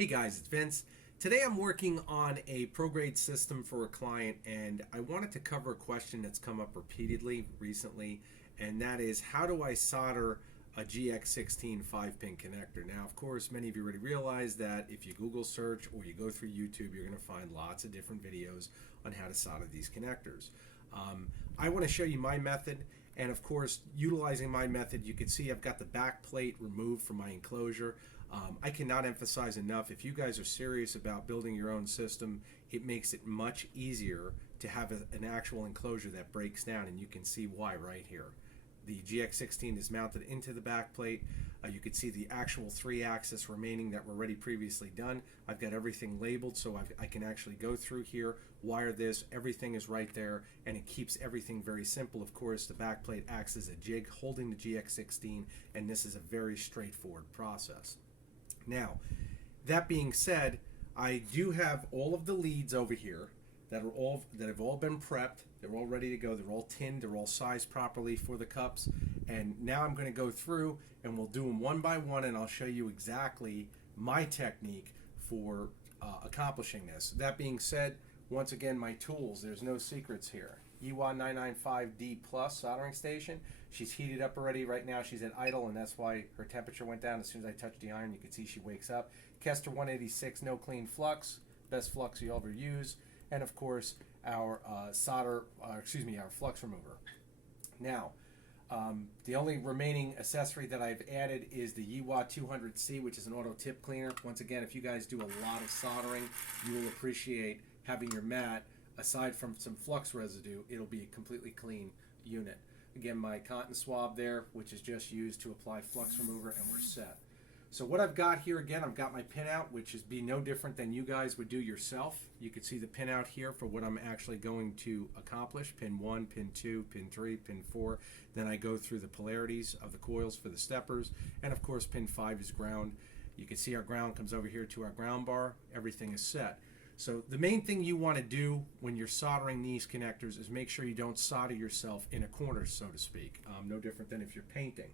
Hey guys, it's Vince. Today I'm working on a pro-grade system for a client, and I wanted to cover a question that's come up repeatedly recently, and that is, how do I solder a GX16 5-pin connector? Now, of course, many of you already realize that if you Google search or you go through YouTube, you're going to find lots of different videos on how to solder these connectors. I want to show you my method, and of course, utilizing my method, you can see I've got the back plate removed from my enclosure. I cannot emphasize enough, if you guys are serious about building your own system, it makes it much easier to have an actual enclosure that breaks down, and you can see why right here. The GX16 is mounted into the back plate. You can see the actual 3-axis remaining that were already previously done. I've got everything labeled, so I can actually go through here, wire this, everything is right there, and it keeps everything very simple. Of course, the back plate acts as a jig holding the GX16, and this is a very straightforward process. Now, that being said, I do have all of the leads over here that have all been prepped. They're all ready to go. They're all tinned. They're all sized properly for the cups. And now I'm going to go through and we'll do them one by one, and I'll show you exactly my technique for accomplishing this. That being said, once again, my tools, there's no secrets here. EWA 995D Plus soldering station. She's heated up already. Right now she's at idle, and that's why her temperature went down. As soon as I touch the iron, you can see she wakes up. Kester 186 no clean flux, best flux you'll ever use. And of course, our our flux remover. Now, the only remaining accessory that I've added is the EWA 200C, which is an auto tip cleaner. Once again, if you guys do a lot of soldering, you will appreciate having your mat, aside from some flux residue, it'll be a completely clean unit. Again, my cotton swab there, which is just used to apply flux remover, and we're set. So what I've got here, again, I've got my pinout, which is no different than you guys would do yourself. You can see the pinout here for what I'm actually going to accomplish. Pin 1, pin 2, pin 3, pin 4. Then I go through the polarities of the coils for the steppers. And of course, pin 5 is ground. You can see our ground comes over here to our ground bar. Everything is set. So the main thing you want to do when you're soldering these connectors is make sure you don't solder yourself in a corner, so to speak. No different than if you're painting.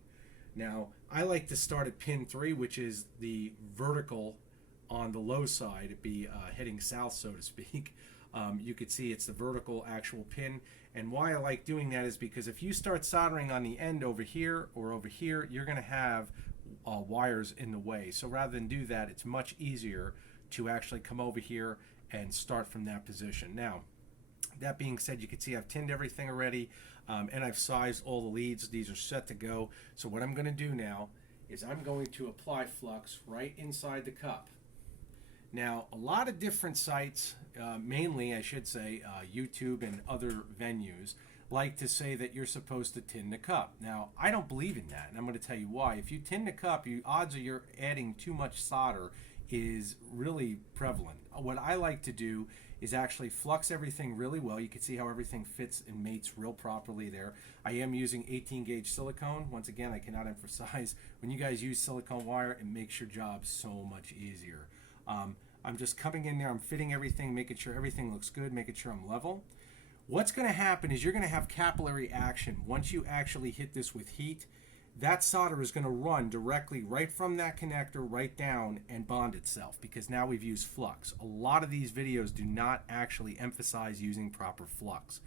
Now, I like to start at pin 3, which is the vertical on the low side. It'd be heading south, so to speak. You could see it's the vertical actual pin. And why I like doing that is because if you start soldering on the end over here or over here, you're going to have wires in the way. So rather than do that, it's much easier to actually come over here and start from that position. Now, that being said, you can see I've tinned everything already, and I've sized all the leads. These are set to go. So what I'm going to do now is I'm going to apply flux right inside the cup. Now, a lot of different sites, mainly I should say YouTube and other venues, like to say that you're supposed to tin the cup. Now, I don't believe in that, and I'm going to tell you why. If you tin the cup, odds are you're adding too much solder is really prevalent. What I like to do is actually flux everything really well. You can see how everything fits and mates real properly there. I am using 18 gauge silicone. Once again, I cannot emphasize, when you guys use silicone wire, it makes your job so much easier. I'm just coming in there, I'm fitting everything, making sure everything looks good, making sure I'm level. What's going to happen is you're going to have capillary action. Once you actually hit this with heat, that solder is going to run directly right from that connector right down and bond itself, because now we've used flux. A lot of these videos do not actually emphasize using proper flux.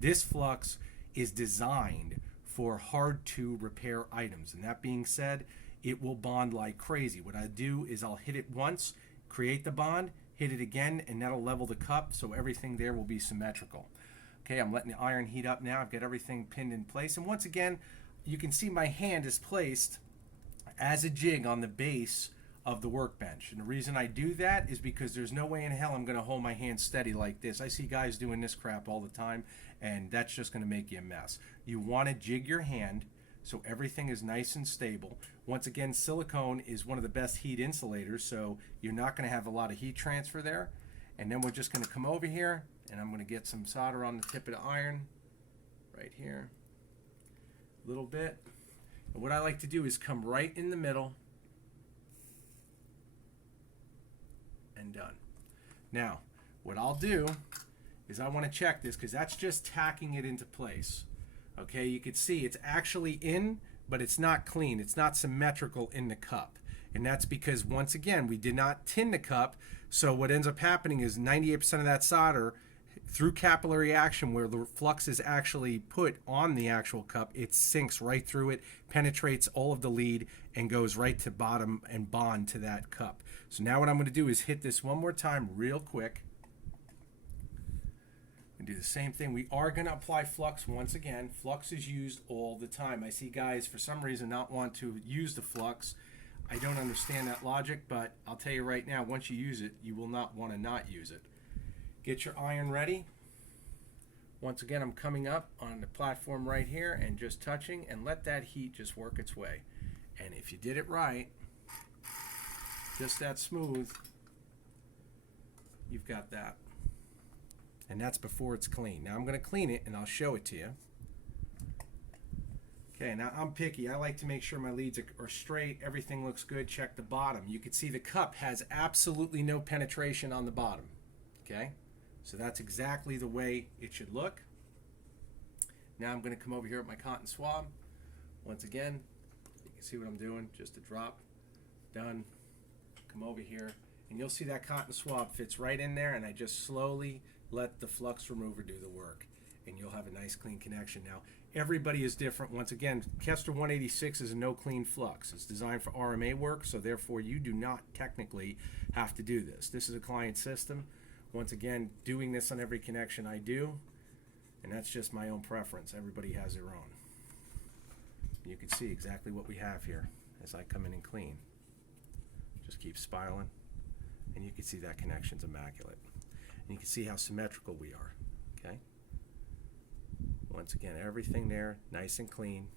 This flux is designed for hard to repair items, and that being said, it will bond like crazy. What I do is I'll hit it once, create the bond, hit it again, and that'll level the cup, so everything there will be symmetrical. Okay, I'm letting the iron heat up now. I've got everything pinned in place, and once again, you can see my hand is placed as a jig on the base of the workbench. And the reason I do that is because there's no way in hell I'm going to hold my hand steady like this. I see guys doing this crap all the time, and that's just going to make you a mess. You want to jig your hand so everything is nice and stable. Once again, silicone is one of the best heat insulators, so you're not going to have a lot of heat transfer there. And then we're just going to come over here, and I'm going to get some solder on the tip of the iron right here. Little bit. And what I like to do is come right in the middle and done. Now, what I'll do is I want to check this, because that's just tacking it into place. Okay, you can see it's actually in, but it's not clean. It's not symmetrical in the cup. And that's because, once again, we did not tin the cup. So what ends up happening is 98% of that solder, through capillary action, where the flux is actually put on the actual cup, it sinks right through it, penetrates all of the lead, and goes right to bottom and bond to that cup. So now what I'm going to do is hit this one more time real quick. And do the same thing. We are going to apply flux once again. Flux is used all the time. I see guys for some reason not want to use the flux. I don't understand that logic, but I'll tell you right now, once you use it, you will not want to not use it. Get your iron ready. Once again, I'm coming up on the platform right here and just touching, and let that heat just work its way. And if you did it right, just that smooth, you've got that. And that's before it's clean. Now I'm going to clean it and I'll show it to you. Okay, now I'm picky. I like to make sure my leads are straight, everything looks good. Check the bottom. You can see the cup has absolutely no penetration on the bottom. Okay, so that's exactly the way it should look. Now I'm going to come over here with my cotton swab. Once again, you can see what I'm doing. Just a drop. Done. Come over here, and you'll see that cotton swab fits right in there, and I just slowly let the flux remover do the work, and you'll have a nice clean connection. Now, everybody is different. Once again, Kester 186 is a no clean flux. It's designed for RMA work, so therefore you do not technically have to do this. This is a client system. Once again, doing this on every connection I do, and that's just my own preference. Everybody has their own. You can see exactly what we have here as I come in and clean. Just keep spiraling, and you can see that connection's immaculate. And you can see how symmetrical we are, okay? Once again, everything there, nice and clean.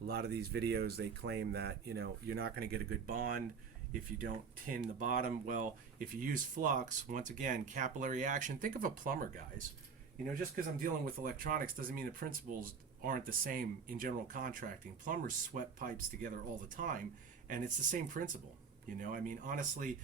A lot of these videos, they claim that, you know, you're not going to get a good bond if you don't tin the bottom. Well, if you use flux, once again, capillary action, think of a plumber, guys. You know, just because I'm dealing with electronics doesn't mean the principles aren't the same in general contracting. Plumbers sweat pipes together all the time, and it's the same principle. You know, I mean, honestly,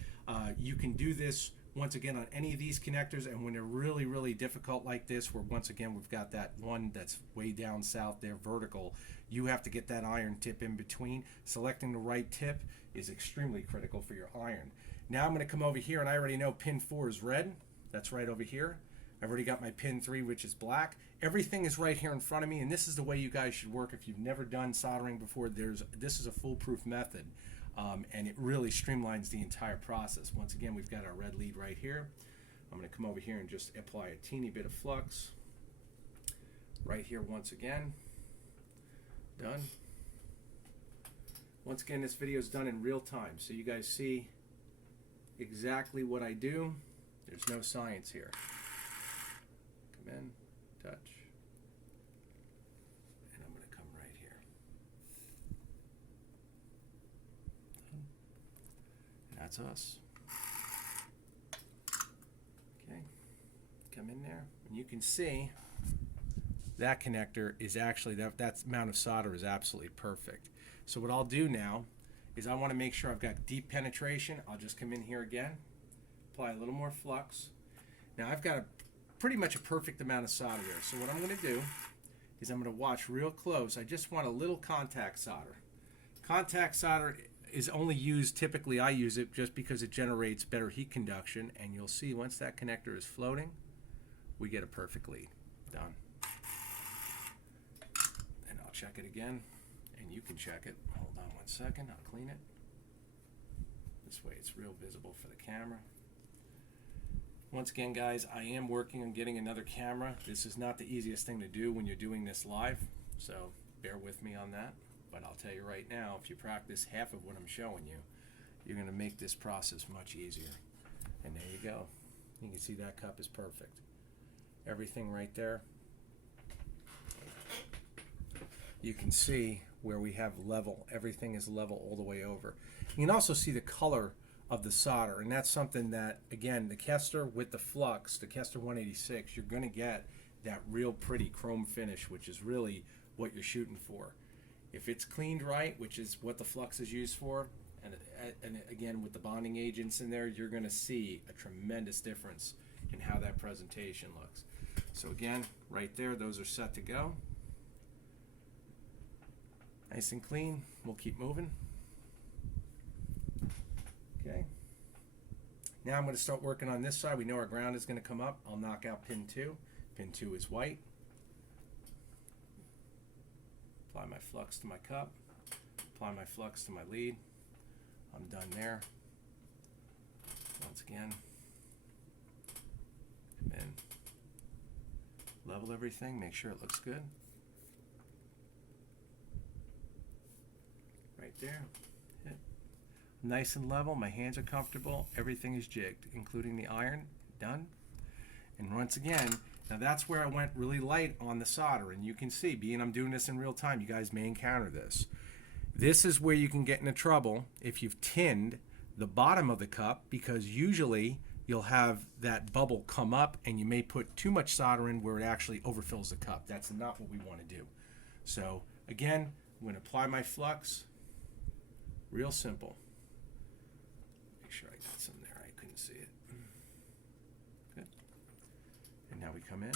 you can do this once again on any of these connectors, and when they're really, really difficult like this, where once again we've got that one that's way down south there, vertical, you have to get that iron tip in between. Selecting the right tip is extremely critical for your iron. Now I'm going to come over here, and I already know pin 4 is red. That's right over here. I've already got my pin 3, which is black. Everything is right here in front of me, and this is the way you guys should work. If you've never done soldering before, this is a foolproof method, and it really streamlines the entire process. Once again, we've got our red lead right here. I'm going to come over here and just apply a teeny bit of flux right here once again. Done. Once again, this video is done in real time, so you guys see exactly what I do. There's no science here. Come in, touch, and I'm going to come right here. And that's us. Okay, come in there, and you can see that connector is actually, that amount of solder is absolutely perfect. So what I'll do now is I want to make sure I've got deep penetration. I'll just come in here again, apply a little more flux. Now I've got pretty much a perfect amount of solder there. So what I'm going to do is I'm going to watch real close. I just want a little contact solder. Contact solder is only used, typically I use it just because it generates better heat conduction, and you'll see once that connector is floating, we get a perfect lead. Done. And I'll check it again. And you can check it. Hold on one second, I'll clean it. This way it's real visible for the camera. Once again, guys, I am working on getting another camera. This is not the easiest thing to do when you're doing this live, so bear with me on that. But I'll tell you right now, if you practice half of what I'm showing you, you're going to make this process much easier. And there you go. You can see that cup is perfect. Everything right there. You can see where we have level. Everything is level all the way over. You can also see the color of the solder, and that's something that, again, the Kester with the Flux, the Kester 186, you're going to get that real pretty chrome finish, which is really what you're shooting for. If it's cleaned right, which is what the Flux is used for, and again with the bonding agents in there, you're going to see a tremendous difference in how that presentation looks. So again, right there, those are set to go. Nice and clean. We'll keep moving. Okay. Now I'm going to start working on this side. We know our ground is going to come up. I'll knock out pin 2. Pin 2 is white. Apply my flux to my cup. Apply my flux to my lead. I'm done there. Once again, come in, level everything, make sure it looks good. Right there. Hit. Nice and level, my hands are comfortable, everything is jigged, including the iron. Done. And once again, now that's where I went really light on the solder, and you can see, being I'm doing this in real time, you guys may encounter this. This is where you can get into trouble if you've tinned the bottom of the cup, because usually you'll have that bubble come up and you may put too much solder in where it actually overfills the cup. That's not what we want to do. So again, I'm going to apply my flux. Real simple. Make sure I got some there. I couldn't see it. Good. And now we come in,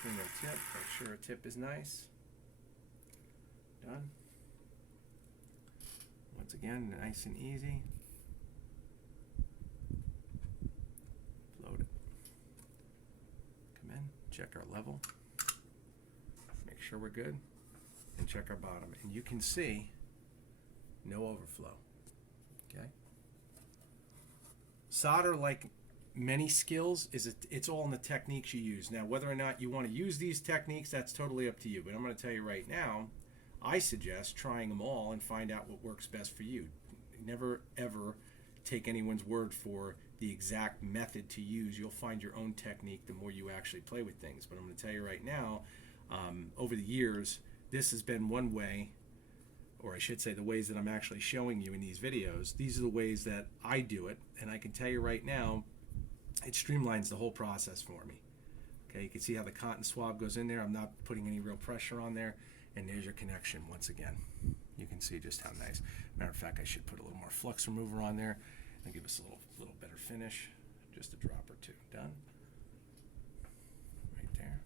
clean our tip, make sure our tip is nice. Done. Once again, nice and easy. Float it. Come in, check our level. Make sure we're good. And check our bottom. And you can see no overflow. Okay? Solder, like many skills, it's all in the techniques you use. Now, whether or not you want to use these techniques, that's totally up to you. But I'm going to tell you right now, I suggest trying them all and find out what works best for you. Never, ever take anyone's word for the exact method to use. You'll find your own technique the more you actually play with things. But I'm going to tell you right now, over the years, this has been one way, or I should say the ways that I'm actually showing you in these videos. These are the ways that I do it, and I can tell you right now, it streamlines the whole process for me. Okay, you can see how the cotton swab goes in there. I'm not putting any real pressure on there. And there's your connection once again. You can see just how nice. Matter of fact, I should put a little more flux remover on there and give us a little better finish. Just a drop or two. Done. Right there.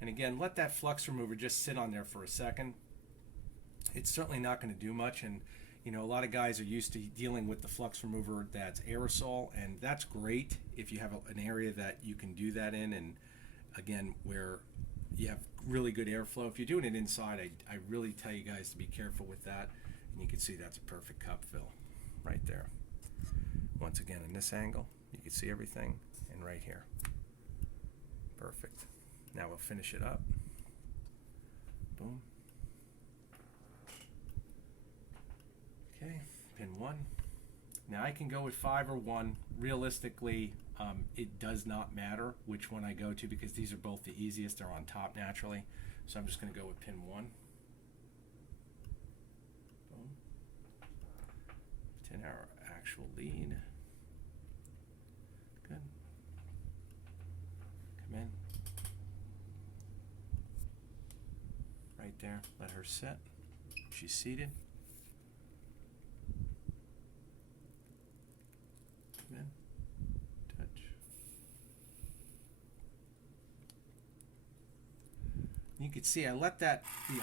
And again, let that flux remover just sit on there for a second. It's certainly not going to do much, and you know, a lot of guys are used to dealing with the flux remover that's aerosol, and that's great if you have an area that you can do that in, and again, where you have really good airflow. If you're doing it inside, I really tell you guys to be careful with that. And you can see that's a perfect cup fill right there. Once again, in this angle, you can see everything, and right here. Perfect. Now we'll finish it up. Boom. Okay, pin 1. Now I can go with 5 or 1. Realistically, it does not matter which one I go to because these are both the easiest. They're on top naturally. So I'm just going to go with pin 1. Boom. 10-hour actual lead. Good. Come in. Right there. Let her set. She's seated. Come in. Touch. You can see I let the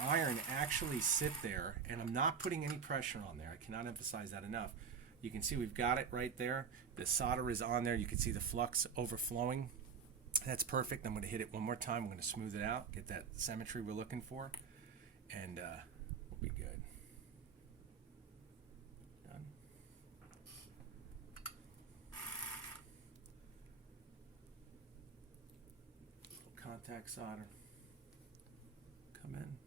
iron actually sit there, and I'm not putting any pressure on there. I cannot emphasize that enough. You can see we've got it right there. The solder is on there. You can see the flux overflowing. That's perfect. I'm going to hit it one more time. I'm going to smooth it out, get that symmetry we're looking for, and we'll be good. Done. Contact solder. Come in.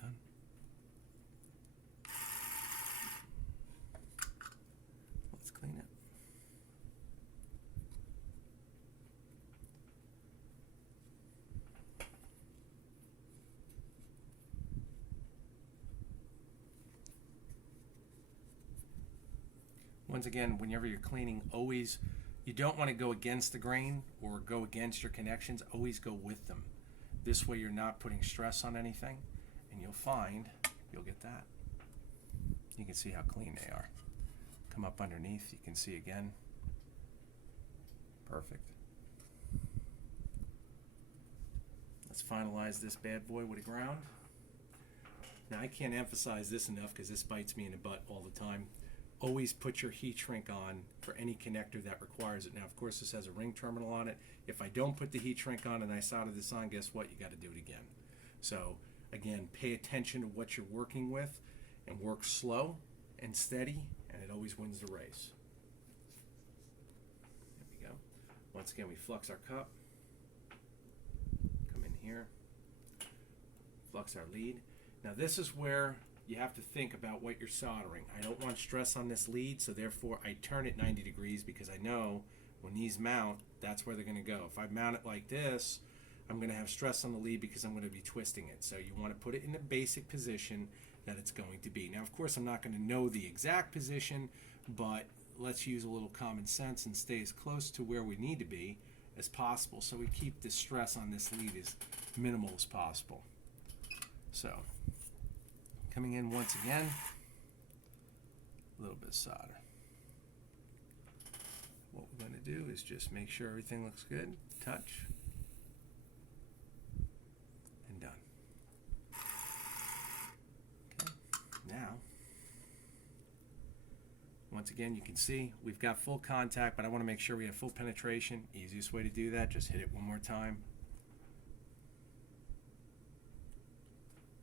Done. Let's clean it. Once again, whenever you're cleaning, always, you don't want to go against the grain or go against your connections. Always go with them. This way you're not putting stress on anything, and you'll find you'll get that. You can see how clean they are. Come up underneath, you can see again. Perfect. Let's finalize this bad boy with a ground. Now, I can't emphasize this enough because this bites me in the butt all the time. Always put your heat shrink on for any connector that requires it. Now, of course, this has a ring terminal on it. If I don't put the heat shrink on and I solder this on, guess what? You got to do it again. So, again, pay attention to what you're working with and work slow and steady, and it always wins the race. There we go. Once again, we flux our cup. Come in here. Flux our lead. Now, this is where you have to think about what you're soldering. I don't want stress on this lead, so therefore I turn it 90 degrees because I know when these mount, that's where they're going to go. If I mount it like this, I'm going to have stress on the lead because I'm going to be twisting it. So you want to put it in the basic position that it's going to be. Now, of course, I'm not going to know the exact position, but let's use a little common sense and stay as close to where we need to be as possible so we keep the stress on this lead as minimal as possible. So, coming in once again, a little bit of solder. What we're going to do is just make sure everything looks good, touch, and done. Okay, now, once again, you can see we've got full contact, but I want to make sure we have full penetration. Easiest way to do that, just hit it one more time.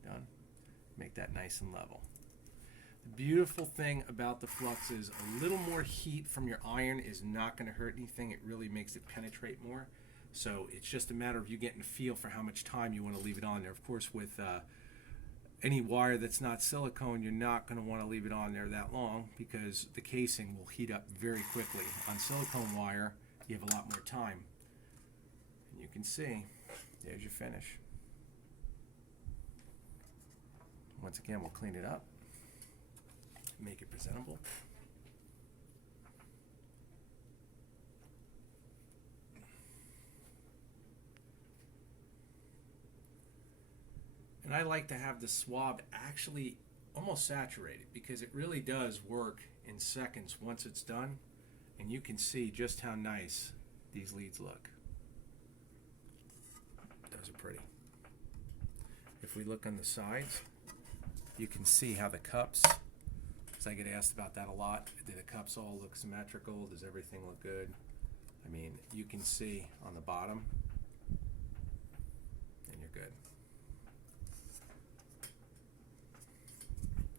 Done. Make that nice and level. The beautiful thing about the Flux is a little more heat from your iron is not going to hurt anything. It really makes it penetrate more. So it's just a matter of you getting a feel for how much time you want to leave it on there. Of course, with any wire that's not silicone, you're not going to want to leave it on there that long because the casing will heat up very quickly. On silicone wire, you have a lot more time. And you can see, there's your finish. Once again, we'll clean it up, make it presentable. And I like to have the swab actually almost saturated because it really does work in seconds once it's done. And you can see just how nice these leads look. Those are pretty. If we look on the sides, you can see how the cups, because I get asked about that a lot, do the cups all look symmetrical? Does everything look good? I mean, you can see on the bottom, and you're good.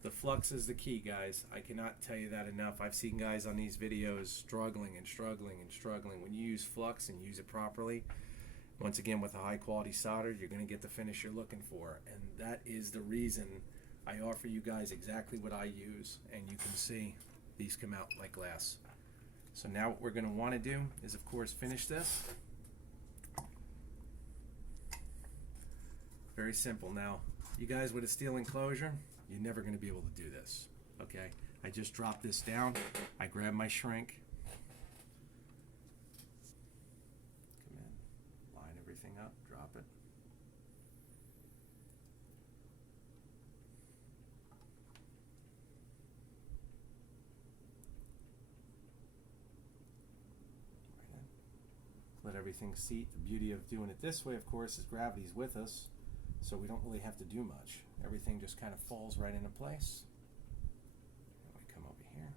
The flux is the key, guys. I cannot tell you that enough. I've seen guys on these videos struggling and struggling and struggling. When you use flux and use it properly, once again with a high quality solder, you're going to get the finish you're looking for. And that is the reason I offer you guys exactly what I use, and you can see these come out like glass. So now what we're going to want to do is, of course, finish this. Very simple. Now, you guys with a steel enclosure, you're never going to be able to do this. Okay? I just drop this down. I grab my shrink. Come in, line everything up, drop it. Let everything seat. The beauty of doing it this way, of course, is gravity's with us, so we don't really have to do much. Everything just kind of falls right into place. And we come over here.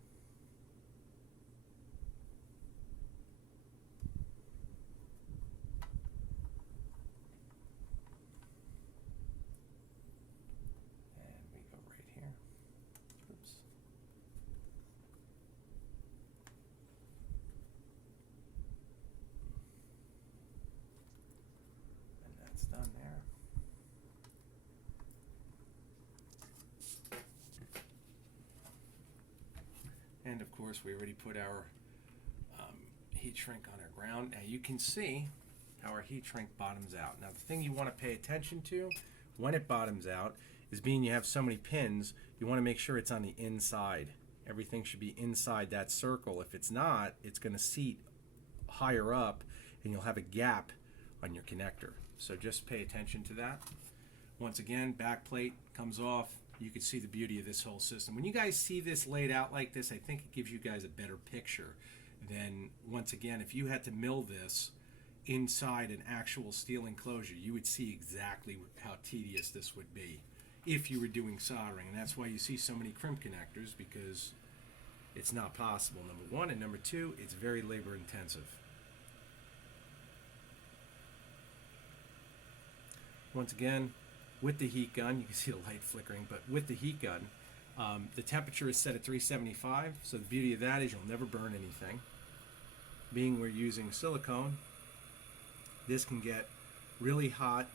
And we go right here. Oops. And that's done there. And of course, we already put our heat shrink on our ground. Now you can see how our heat shrink bottoms out. Now the thing you want to pay attention to when it bottoms out is, being you have so many pins, you want to make sure it's on the inside. Everything should be inside that circle. If it's not, it's going to seat higher up and you'll have a gap on your connector. So just pay attention to that. Once again, back plate comes off. You can see the beauty of this whole system. When you guys see this laid out like this, I think it gives you guys a better picture than, once again, if you had to mill this inside an actual steel enclosure, you would see exactly how tedious this would be. if you were doing soldering. And that's why you see so many crimp connectors, because it's not possible, number one. And number two, it's very labor intensive. Once again, with the heat gun, you can see the light flickering, but with the heat gun, the temperature is set at 375, so the beauty of that is you'll never burn anything. Being we're using silicone, this can get really hot.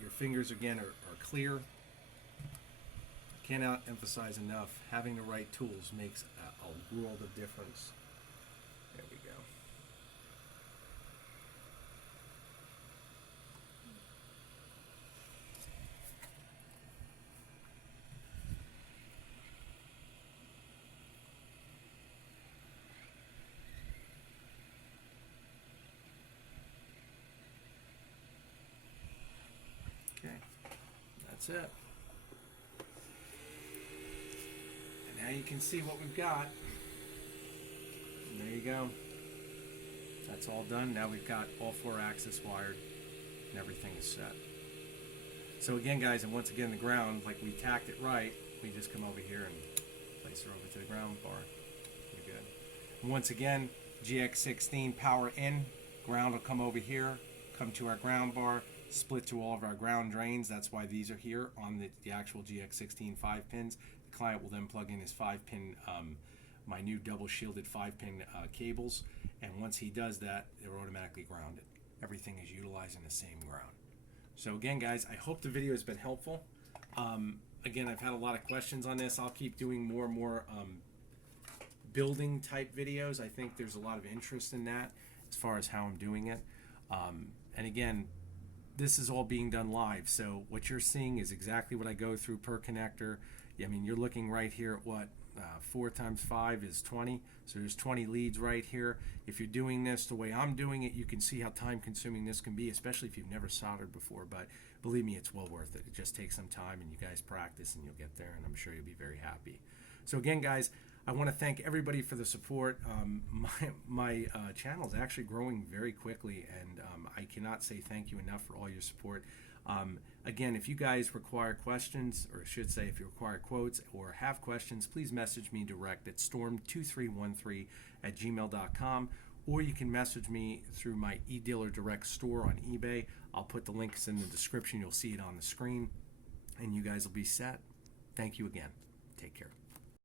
Your fingers again are clear. Cannot emphasize enough, having the right tools makes a world of difference. There we go. Okay, that's it. And now you can see what we've got. And there you go. That's all done. Now we've got all 4 axes wired and everything is set. So again, guys, and once again, the ground, like we tacked it right, we just come over here and place her over to the ground bar. You're good. And once again, GX16 power in, ground will come over here, come to our ground bar, split to all of our ground drains. That's why these are here on the actual GX16 5 pins. The client will then plug in his 5-pin, my new double shielded 5-pin cables, and once he does that, they're automatically grounded. Everything is utilizing the same ground. So again, guys, I hope the video has been helpful. Again, I've had a lot of questions on this. I'll keep doing more and more building type videos. I think there's a lot of interest in that as far as how I'm doing it. And again, this is all being done live, so what you're seeing is exactly what I go through per connector. I mean, you're looking right here at what 4 times 5 is 20, so there's 20 leads right here. If you're doing this the way I'm doing it, you can see how time consuming this can be, especially if you've never soldered before. But believe me, it's well worth it. It just takes some time, and you guys practice and you'll get there, and I'm sure you'll be very happy. So again, guys, I want to thank everybody for the support. My channel is actually growing very quickly, and I cannot say thank you enough for all your support. Again, if you guys require questions, or I should say if you require quotes or have questions, please message me direct at storm2313@gmail.com, or you can message me through my eDealer Direct store on eBay. I'll put the links in the description. You'll see it on the screen, and you guys will be set. Thank you again. Take care.